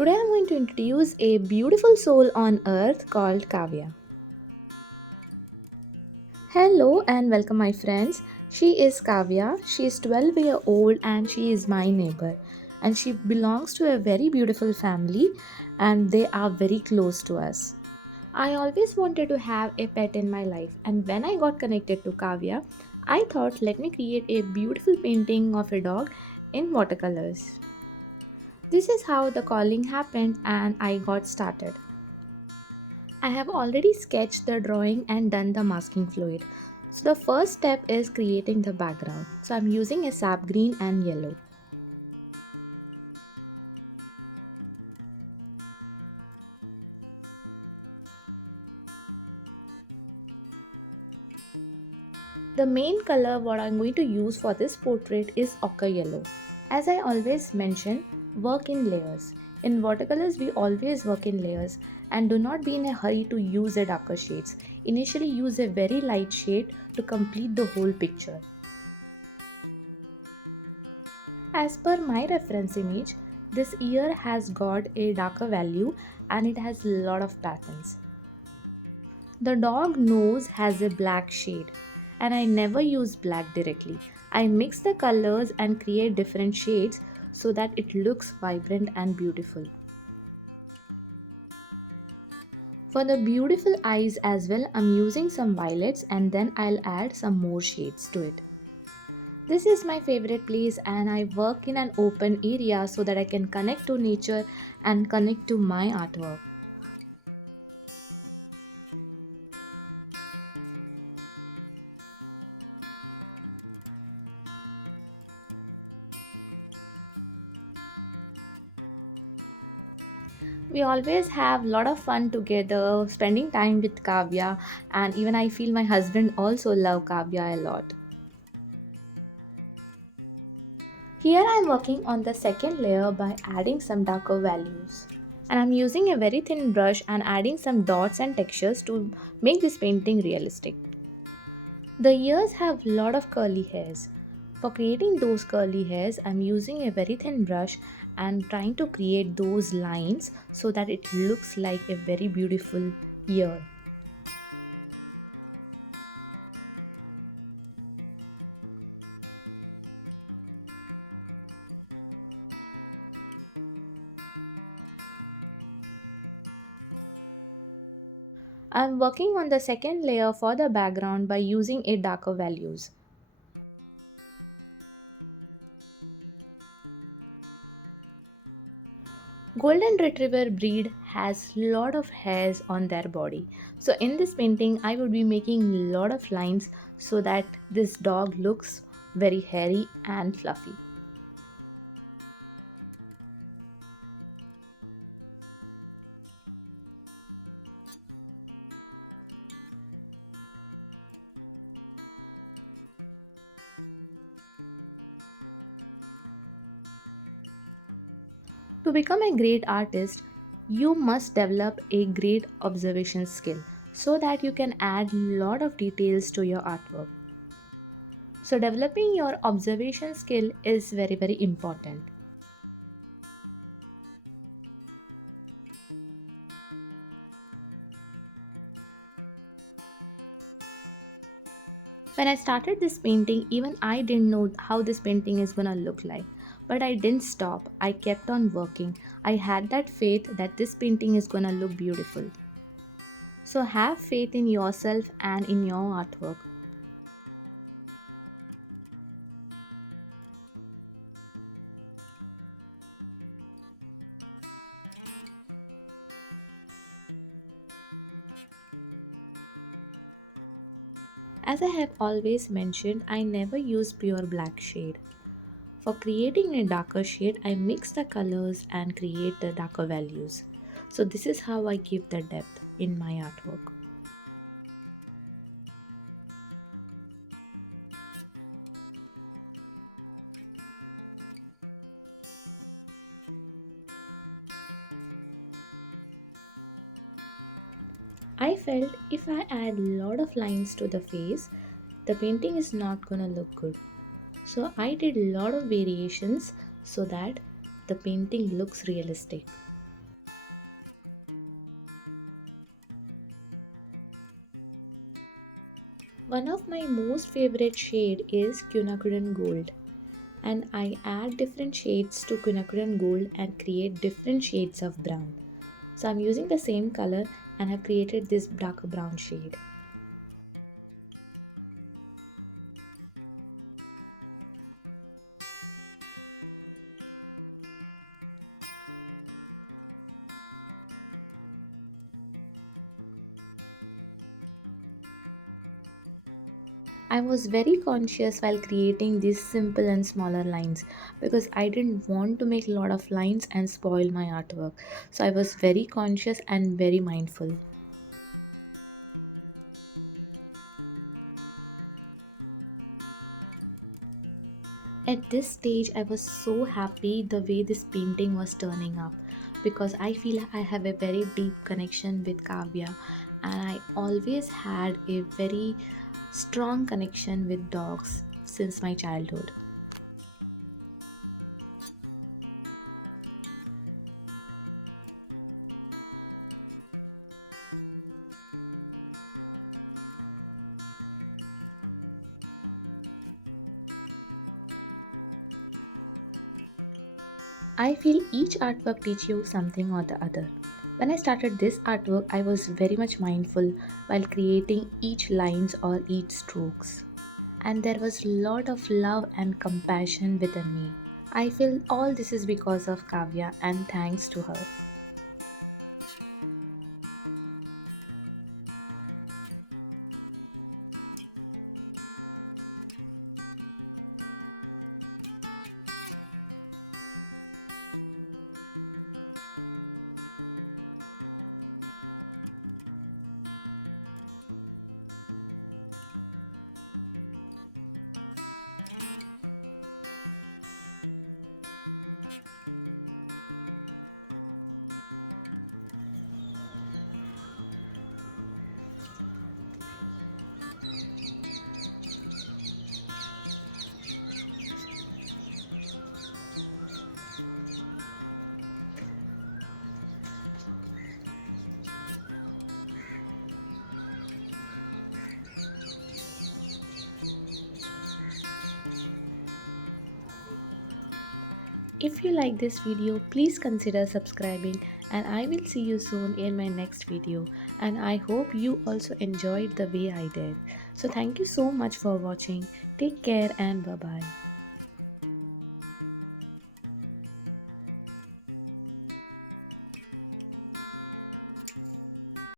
Today I'm going to introduce a beautiful soul on earth called Cavia. Hello and welcome my friends. She is Cavia. She is 12-year old and she is my neighbor. And she belongs to a very beautiful family and they are very close to us. I always wanted to have a pet in my life, and when I got connected to Cavia, I thought let me create a beautiful painting of a dog in watercolors. This is how the calling happened and I got started. I have already sketched the drawing and done the masking fluid. So the first step is creating the background. So I'm using a sap green and yellow. The main color what I'm going to use for this portrait is ochre yellow. As I always mention, work in layers. In watercolors, we always work in layers and do not be in a hurry to use the darker shades. Initially use a very light shade to complete the whole picture. As per my reference image, this ear has got a darker value and it has a lot of patterns. The dog nose has a black shade and I never use black directly. I mix the colors and create different shades so that it looks vibrant and beautiful. For the beautiful eyes as well, I'm using some violets and then I'll add some more shades to it. This is my favorite place and I work in an open area so that I can connect to nature and connect to my artwork. We always have a lot of fun together, spending time with Kavya, and even I feel my husband also love Kavya a lot. Here I am working on the second layer by adding some darker values. And I'm using a very thin brush and adding some dots and textures to make this painting realistic. The ears have lot of curly hairs. For creating those curly hairs, I'm using a very thin brush and trying to create those lines so that it looks like a very beautiful ear. I'm working on the second layer for the background by using a darker values. Golden Retriever breed has lot of hairs on their body. So in this painting, I would be making lot of lines so that this dog looks very hairy and fluffy. To become a great artist, you must develop a great observation skill so that you can add lot of details to your artwork. So developing your observation skill is very very important. When I started this painting, even I didn't know how this painting is gonna look like. But I didn't stop. I kept on working. I had that faith that this painting is gonna look beautiful. So have faith in yourself and in your artwork. As I have always mentioned, I never use pure black shade. For creating a darker shade, I mix the colors and create the darker values. So this is how I give the depth in my artwork. I felt if I add lot of lines to the face, the painting is not gonna look good. So I did a lot of variations so that the painting looks realistic. One of my most favorite shade is quinacridone gold, and I add different shades to quinacridone gold and create different shades of brown. So I'm using the same color and have created this darker brown shade. I was very conscious while creating these simple and smaller lines because I didn't want to make a lot of lines and spoil my artwork. So I was very conscious and very mindful. At this stage, I was so happy the way this painting was turning up because I feel I have a very deep connection with Kavya, and I always had a very strong connection with dogs since my childhood. I feel each artwork teaches you something or the other. When I started this artwork, I was very much mindful while creating each lines or each strokes. And there was a lot of love and compassion within me. I feel all this is because of Kavya and thanks to her. If you like this video, please consider subscribing, and I will see you soon in my next video. And I hope you also enjoyed the way I did. So thank you so much for watching. Take care and bye bye.